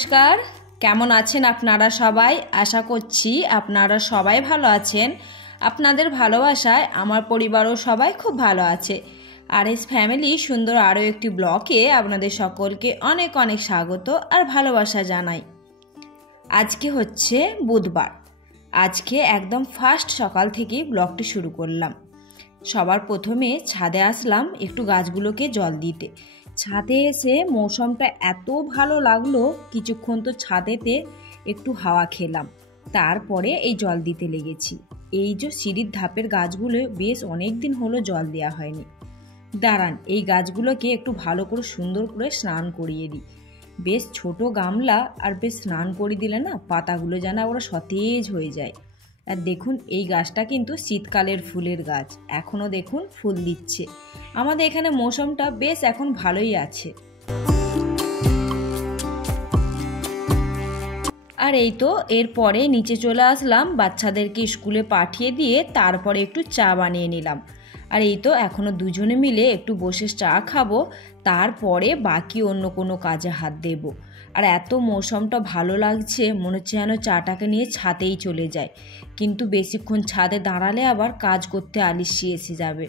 নমস্কার, কেমন আছেন আপনারা সবাই? আশা করছি আপনারা সবাই ভালো আছেন। আপনাদের ভালোবাসায় আমার পরিবারও সবাই খুব ভালো আছে। আরএস ফ্যামিলি সুন্দর আরও একটি ব্লগে আপনাদের সকলকে অনেক অনেক স্বাগত আর ভালোবাসা জানাই। আজকে হচ্ছে বুধবার। আজকে একদম ফার্স্ট সকাল থেকেই ব্লগটি শুরু করলাম। সবার প্রথমে ছাদে আসলাম একটু গাছগুলোকে জল দিতে। ছাদে এসে মৌসুমটা এত ভালো লাগলো, কিছুক্ষণ তো ছাদেতে একটু হাওয়া খেলাম, তারপরে এই জল দিতে লেগেছি। এই যে সিঁড়ির ধাপের গাছগুলো বেশ অনেক দিন হলো জল দেওয়া হয়নি। দাঁড়ান, এই গাছগুলোকে একটু ভালো করে সুন্দর করে স্নান করিয়ে দিই। বেশ ছোট গামলা, আর বেশ স্নান করিয়ে দিলে না পাতাগুলো যেন ওরা সতেজ হয়ে যায়। আর দেখুন, এই গাছটা কিন্তু শীতকালের ফুলের গাছ, এখনও দেখুন ফুল দিচ্ছে। আমাদের এখানে মৌসুমটা বেশ এখন ভালোই আছে। আর এই তো এরপরে নিচে চলে আসলাম, বাচ্চাদেরকে স্কুলে পাঠিয়ে দিয়ে তারপরে একটু চা বানিয়ে নিলাম। আর এই তো এখনও দুজনে মিলে একটু বসে চা খাবো, তারপরে বাকি অন্য কোনো কাজে হাত দেব। আর এত মৌসুমটা ভালো লাগছে, মনে হচ্ছে যেন চাটাকে নিয়ে ছাদেই চলে যায়, কিন্তু বেশিক্ষণ ছাদে দাঁড়ালে আবার কাজ করতে আলস্যি এসে যাবে।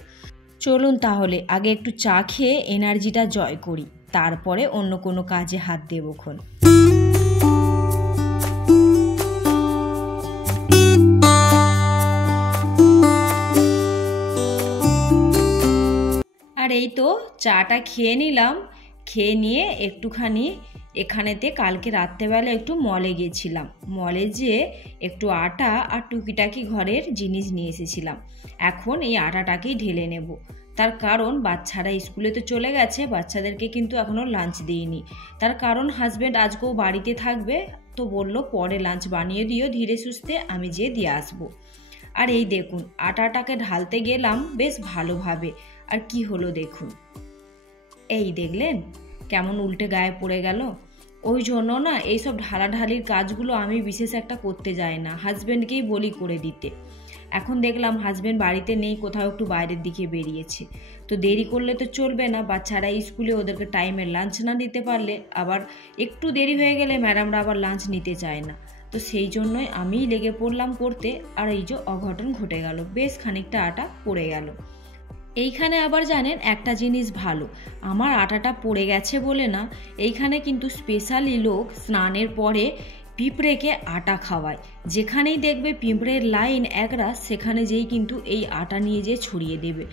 চলুন তাহলে আগে একটু চা খেয়ে এনার্জিটা জয় করি, তারপরে অন্য কোনো কাজে হাত দেবক্ষণ। আর এই তো চাটা খেয়ে নিলাম। খেয়ে নিয়ে একটুখানি এখানেতে কালকে রাত্রেবেলা একটু মলে গেছিলাম। মলে যেয়ে একটু আটা আর টুকিটাকি ঘরের জিনিস নিয়ে এসেছিলাম। এখন এই আটাটাকেই ঢেলে নেব, তার কারণ বাচ্চারা স্কুলে তো চলে গেছে, বাচ্চাদেরকে কিন্তু এখনও লাঞ্চ দিইনি। তার কারণ হাজব্যান্ড আজকেও বাড়িতে থাকবে, তো বলল পরে লাঞ্চ বানিয়ে দিও, ধীরে সুস্থে আমি যেয়ে দিয়ে আসবো। আর এই দেখুন আটাটাকে ঢালতে গেলাম বেশ ভালোভাবে, আর কি হলো দেখুন, এই দেখলেন কেমন উল্টে গায়ে পড়ে গেল। ওই জন্য না এইসব ঢালাঢালির কাজগুলো আমি বিশেষ একটা করতে যাই না, হাজব্যান্ডকেই বলি করে দিতে। এখন দেখলাম হাজব্যান্ড বাড়িতে নেই, কোথাও একটু বাইরের দিকে বেরিয়েছে, তো দেরি করলে তো চলবে না। বাচ্চারা স্কুলে ওদেরকে টাইমে লাঞ্চ না দিতে পারলে, আবার একটু দেরি হয়ে গেলে ম্যাডামরা আবার লাঞ্চ নিতে চায় না, তো সেই জন্যই আমিই লেগে পড়লাম করতে। আর এই যে অঘটন ঘটে গেল, বেশ খানিকটা আটা পড়ে গেল। এইখানে আবার জানেন একটা জিনিস ভালো, আমার আটাটা পড়ে গেছে বলে না, এইখানে কিন্তু স্পেশালি লোক স্নানের পরে পিঁপড়েকে আটা খাওয়ায়। যেখানেই দেখবে পিঁপড়ের লাইন একরা, সেখানে যেই কিন্তু এই আটা নিয়ে যেয়ে ছড়িয়ে দেবে।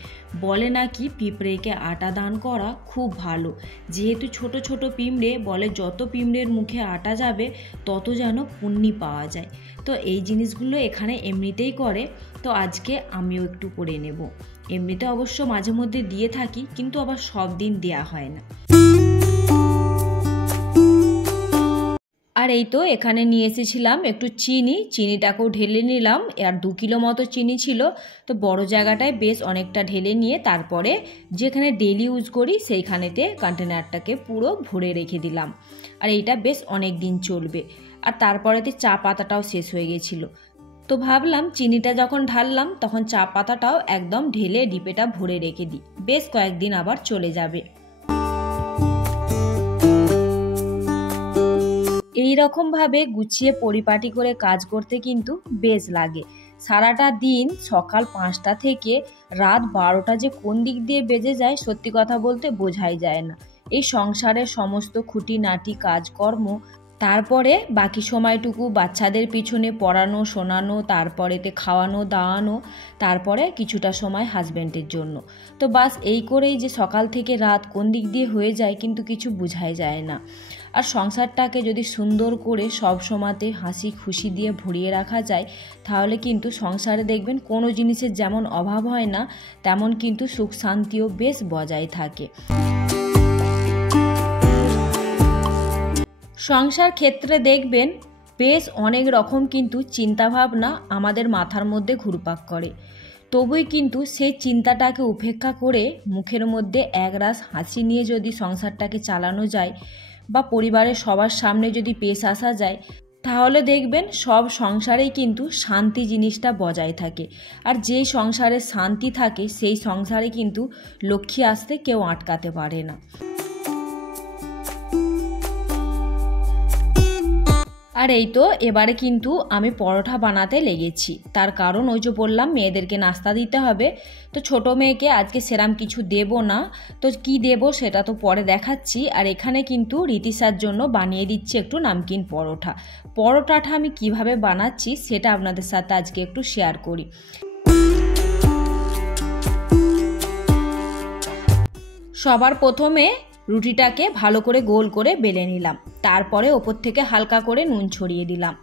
বলে নাকি পিঁপড়েকে আটা দান করা খুব ভালো, যেহেতু ছোট ছোট পিঁপড়ে, বলে যত পিঁপড়ের মুখে আটা যাবে তত যেন পুণ্যি পাওয়া যায়। তো এই জিনিসগুলো এখানে এমনিতেই করে, তো আজকে আমিও একটু করে নেব। এমনিতে অবশ্য মাঝে মধ্যে দিয়ে থাকি, কিন্তু আবার সব দিন দেয়া হয় না। আর এই তো এখানে নিয়ে এসেছিলাম একটু চিনিটাকেও ঢেলে নিলাম। আর 2 কিলো মতো চিনি ছিল, তো বড় জায়গাটায় বেশ অনেকটা ঢেলে নিয়ে তারপরে যেখানে ডেলি ইউজ করি সেইখানেতে কন্টেনারটাকে পুরো ভরে রেখে দিলাম। আর এইটা বেশ অনেক দিন চলবে। আর তারপরেতে চা পাতাটাও শেষ হয়ে গেছিলো, তো ভাবলাম চিনিটা যখন ঢাললাম তখন চা পাতাটাও একদম ঢেলে ডিপেটা ভরে রেখে দিই, বেশ কয়েকদিন আবার চলে যাবে। এই রকমভাবে গুছিয়ে পরিপাটি করে কাজ করতে কিন্তু বেশ লাগে। সারাটা দিন সকাল 5টা থেকে রাত 12টা যে কোন দিক দিয়ে বেজে যায় সত্যি কথা বলতে বোঝাই যায় না। এই সংসারের সমস্ত খুঁটিনাটি কাজকর্ম, তারপরে বাকি সময়টুকু বাচ্চাদের পিছনে পড়ানো শোনানো, তারপরেতে খাওয়ানো দাওয়ানো, তারপরে কিছুটা সময় হাজব্যান্ডের জন্য। তো বাস এই করেই যে সকাল থেকে রাত কোন দিক দিয়ে হয়ে যায় কিন্তু কিছু বোঝাই যায় না। আর সংসারটাকে যদি সুন্দর করে সব সময়তে হাসি খুশি দিয়ে ভরিয়ে রাখা যায়, তাহলে কিন্তু সংসারে দেখবেন কোনো জিনিসের যেমন অভাব হয় না, তেমন কিন্তু সুখ শান্তিও বেশ বজায় থাকে। সংসার ক্ষেত্রে দেখবেন বেশ অনেক রকম কিন্তু চিন্তাভাবনা আমাদের মাথার মধ্যে ঘুরপাক করে, তবুই কিন্তু সেই চিন্তাটাকে উপেক্ষা করে মুখের মধ্যে একরাশ হাসি নিয়ে যদি সংসারটাকে চালানো যায়, বা পরিবারের সবার সামনে যদি পেশ আসা যায়, তাহলে দেখবেন সব সংসারেই কিন্তু শান্তি জিনিসটা বজায় থাকে। আর যেই সংসারে শান্তি থাকে সেই সংসারে কিন্তু লক্ষ্মী আসতে কেউ আটকাতে পারে না। আর এই তো এবারে কিন্তু আমি পরোটা বানাতে লেগেছি। তার কারণ ওই যে বললাম মেয়েদেরকে নাস্তা দিতে হবে, তো ছোট মেয়েকে আজকে সেরাম কিছু দেব না, তো কি দেব সেটা তো পরে দেখাচ্ছি। আর এখানে কিন্তু রীতিশার জন্য বানিয়ে দিচ্ছি একটু নামকিন পরোটা। পরোটাটা আমি কিভাবে বানাচ্ছি সেটা আপনাদের সাথে আজকে একটু শেয়ার করি। সবার প্রথমে রুটিটাকে ভালো করে গোল করে বেলে নিলাম, তারপরে ওপর থেকে হালকা করে নুন ছড়িয়ে দিলাম,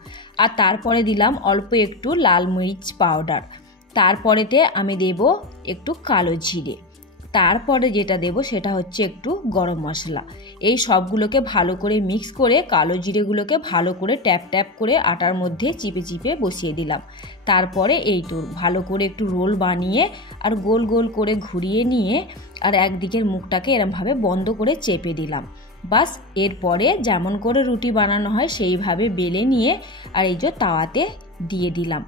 আর তারপরে দিলাম অল্প একটু লাল মরিচ পাউডার, তারপরেতে আমি দেব একটু কালো জিরে, তারপরে যেটা দেব সেটা হচ্ছে একটু গরম মশলা। এই সবগুলোকে ভালো করে মিক্স করে কালো জিরেগুলোকে ভালো করে ট্যাপ ট্যাপ করে আটার মধ্যে চিপে চিপে বসিয়ে দিলাম। তারপরে এই তো ভালো করে একটু রোল বানিয়ে আর গোল গোল করে ঘুরিয়ে নিয়ে আর একদিকের মুখটাকে এরমভাবে বন্ধ করে চেপে দিলাম। বাস এরপরে যেমন করে রুটি বানানো হয় সেইভাবে বেলে নিয়ে আর এই যে তাওয়াতে দিয়ে দিলাম।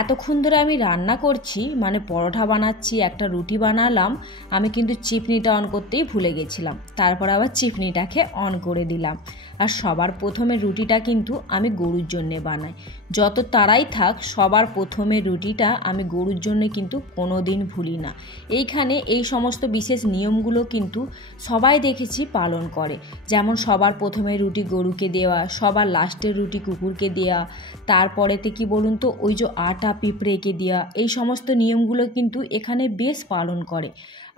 এতক্ষণ ধরে আমি রান্না করছি, মানে পরোটা বানাচ্ছি, একটা রুটি বানালাম, আমি কিন্তু চিপনিটা অন করতেই ভুলে গেছিলাম। তারপর আবার চিপনিটাকে অন করে দিলাম। আর সবার প্রথমে রুটিটা কিন্তু আমি গরুর জন্যে বানাই, যত তারাই থাক সবার প্রথমে রুটিটা আমি গরুর জন্য কিন্তু কোনো দিন ভুলি না। এইখানে এই সমস্ত বিশেষ নিয়মগুলো কিন্তু সবাই দেখেছি পালন করে, যেমন সবার প্রথমে রুটি গরুকে দেওয়া, সবার লাস্টের রুটি কুকুরকে দেওয়া, তারপরেতে কি বলুন তো ওই যে আটা পিঁপড়েকে দেওয়া, এই সমস্ত নিয়মগুলো কিন্তু এখানে বেশ পালন করে।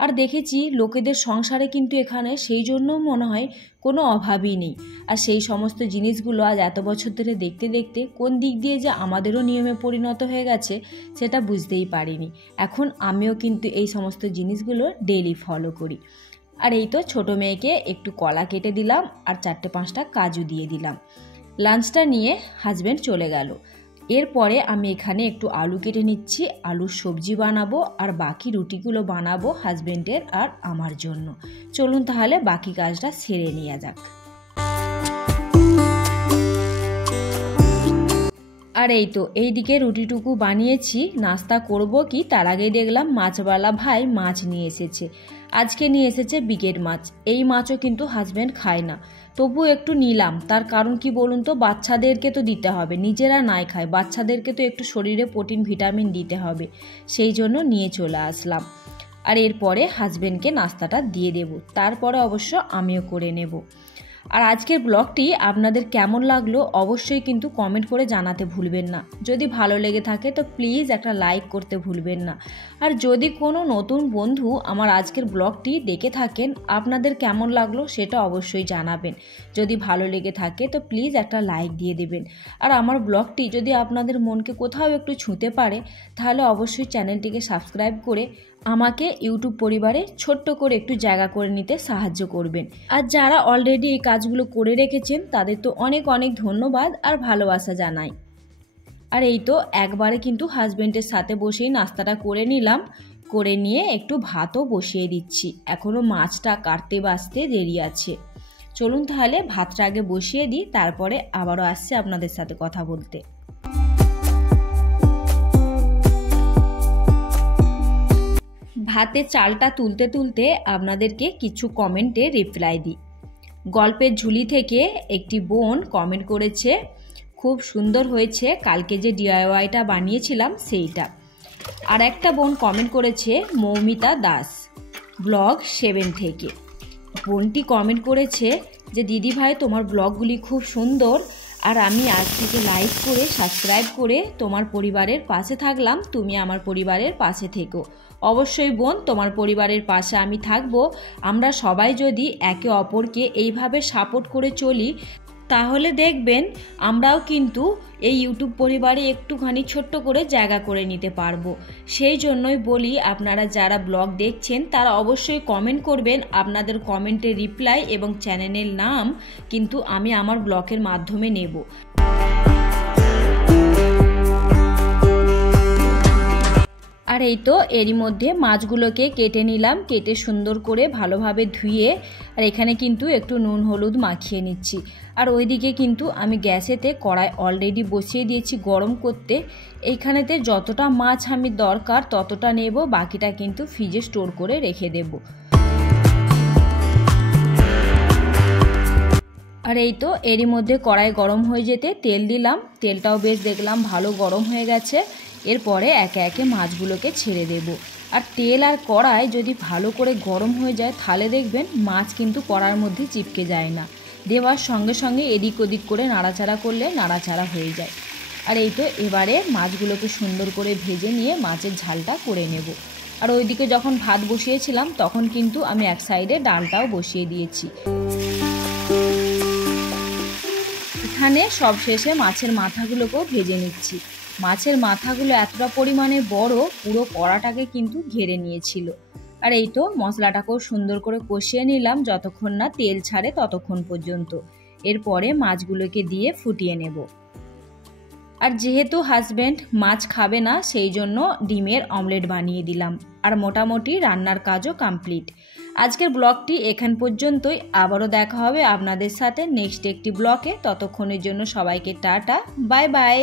আর দেখেছি লোকেদের সংসারে কিন্তু এখানে সেই জন্য মনে হয় কোনো অভাবই নেই। আর সেই সমস্ত জিনিসগুলো আজ এত বছর ধরে দেখতে দেখতে কোন দিক দিয়ে যে আমাদেরও নিয়মে পরিণত হয়ে গেছে সেটা বুঝতেই পারিনি। এখন আমিও কিন্তু এই সমস্ত জিনিসগুলো ডেইলি ফলো করি। আর এই তো ছোটো মেয়েকে একটু কলা কেটে দিলাম আর 4-5টা কাজু দিয়ে দিলাম। লাঞ্চটা নিয়ে হাজব্যান্ড চলে গেল। এরপরে আমি এখানে একটু আলু কেটে নিচ্ছি, আলুর সবজি বানাবো আর বাকি রুটিগুলো বানাবো হাজব্যান্ডের আর আমার জন্য। চলুন তাহলে বাকি কাজটা সেরে নেওয়া যাক। আর এই তো এইদিকে রুটিটুকু বানিয়েছি, নাস্তা করব কি তার আগেই দেখলাম মাছওয়ালা ভাই মাছ নিয়ে এসেছে। আজকে নিয়ে এসেছে বিকেট মাছ। এই মাছও কিন্তু হাজব্যান্ড খায় না, তবু একটু নিলাম। তার কারণ কি বলুন তো, বাচ্চাদেরকে তো দিতে হবে, নিজেরা নাই খায়, বাচ্চাদেরকে তো একটু শরীরে প্রোটিন ভিটামিন দিতে হবে, সেই জন্য নিয়ে চলে আসলাম। আর এরপরে হাজব্যান্ডকে নাস্তাটা দিয়ে দেব, তারপরে অবশ্য আমিও করে নেব। আর আজকের ব্লগটি আপনাদের কেমন লাগলো অবশ্যই কিন্তু কমেন্ট করে জানাতে ভুলবেন না। যদি ভালো লেগে থাকে তো প্লিজ একটা লাইক করতে ভুলবেন না। আর যদি কোনো নতুন বন্ধু আমার আজকের ব্লগটি দেখে থাকেন, আপনাদের কেমন লাগলো সেটা অবশ্যই জানাবেন। যদি ভালো লেগে থাকে তো প্লিজ একটা লাইক দিয়ে দেবেন। আর আমার ব্লগটি যদি আপনাদের মনকে কোথাও একটু ছুঁতে পারে তাহলে অবশ্যই চ্যানেলটিকে সাবস্ক্রাইব করে আমাকে ইউটিউব পরিবারে ছোট্ট করে একটু জায়গা করে নিতে সাহায্য করবেন। আর যারা অলরেডি এই কাজগুলো করে রেখেছেন তাদের তো অনেক অনেক ধন্যবাদ আর ভালোবাসা জানাই। আর এই তো একবারে কিন্তু হাজব্যান্ডের সাথে বসেই নাস্তাটা করে নিলাম, করে নিয়ে একটু ভাতও বসিয়ে দিচ্ছি। এখনও মাছটা কাটতে বাছতে দেরি আছে। চলুন তাহলে ভাতটা আগে বসিয়ে দিই, তারপরে আবারও আসছে আপনাদের সাথে কথা বলতে। ভাতে চালটা তুলতে তুলতে আপনাদেরকে কিছু কমেন্টে রিপ্লাই দিই। গল্পের ঝুলি থেকে একটি বোন কমেন্ট করেছে, খুব সুন্দর হয়েছে, কালকে যে ডিআইওয়াইটা বানিয়েছিলাম সেইটা। আর একটা বোন কমেন্ট করেছে মৌমিতা দাস ব্লগ 7 থেকে। বোনটি কমেন্ট করেছে যে দিদি ভাই তোমার ব্লগগুলি খুব সুন্দর, আর আমি আজ থেকে লাইক করে সাবস্ক্রাইব করে তোমার পরিবারের পাশে থাকলাম, তুমি আমার পরিবারের পাশে থেকো। অবশ্যই বোন, তোমার পরিবারের পাশে আমি থাকবো। আমরা সবাই যদি একে অপরকে এইভাবে সাপোর্ট করে চলি তাহলে দেখবেন আমরাও কিন্তু এই ইউটিউব পরিবারে একটুখানি ছোট্ট করে জায়গা করে নিতে পারবো। সেই জন্যই বলি আপনারা যারা ব্লগ দেখছেন তারা অবশ্যই কমেন্ট করবেন, আপনাদের কমেন্টের রিপ্লাই এবং চ্যানেলের নাম কিন্তু আমি আমার ব্লগের মাধ্যমে নেব। আর এই তো এরই মধ্যে মাছগুলোকে কেটে নিলাম, কেটে সুন্দর করে ভালোভাবে ধুয়ে আর এখানে কিন্তু একটু নুন হলুদ মাখিয়ে নিচ্ছি। আর ওইদিকে কিন্তু আমি গ্যাসেতে কড়াই অলরেডি বসিয়ে দিয়েছি গরম করতে। এইখানেতে যতটা মাছ আমি দরকার ততটা নেব, বাকিটা কিন্তু ফ্রিজে স্টোর করে রেখে দেব। আর এই তো এরই মধ্যে কড়াই গরম হয়ে যেতে তেল দিলাম, তেলটাও বেশ দেখলাম ভালো গরম হয়ে গেছে। এরপরে একে একে মাছগুলোকে ছেড়ে দেব। আর তেল আর কড়াই যদি ভালো করে গরম হয়ে যায় তাহলে দেখবেন মাছ কিন্তু কড়ার মধ্যে চিপকে যায় না, দেওয়ার সঙ্গে সঙ্গে এদিক ওদিক করে নাড়াচাড়া করলে নাড়াচাড়া হয়ে যায়। আর এই তো এবারে মাছগুলোকে সুন্দর করে ভেজে নিয়ে মাছের ঝালটা করে নেব। আর ওইদিকে যখন ভাত বসিয়েছিলাম তখন কিন্তু আমি এক সাইডে ডালটাও বসিয়ে দিয়েছি। এখানে সব শেষে মাছের মাথাগুলোকেও ভেজে নিচ্ছি। মাছের মাথাগুলো এতটা পরিমাণে বড়, পুরো কড়াটাকে কিন্তু ঘেরে নিয়েছিল। আর এই তো মশলাটাকেও সুন্দর করে কষিয়ে নিলাম যতক্ষণ না তেল ছাড়ে ততক্ষণ পর্যন্ত। এরপরে মাছগুলোকে দিয়ে ফুটিয়ে নেব। আর যেহেতু হাজব্যান্ড মাছ খাবে না সেই জন্য ডিমের অমলেট বানিয়ে দিলাম। আর মোটামুটি রান্নার কাজও কমপ্লিট। আজকের ব্লগটি এখান পর্যন্তই। আবারও দেখা হবে আপনাদের সাথে নেক্সট একটি ব্লগে। ততক্ষণের জন্য সবাইকে টাটা, বাই বাই।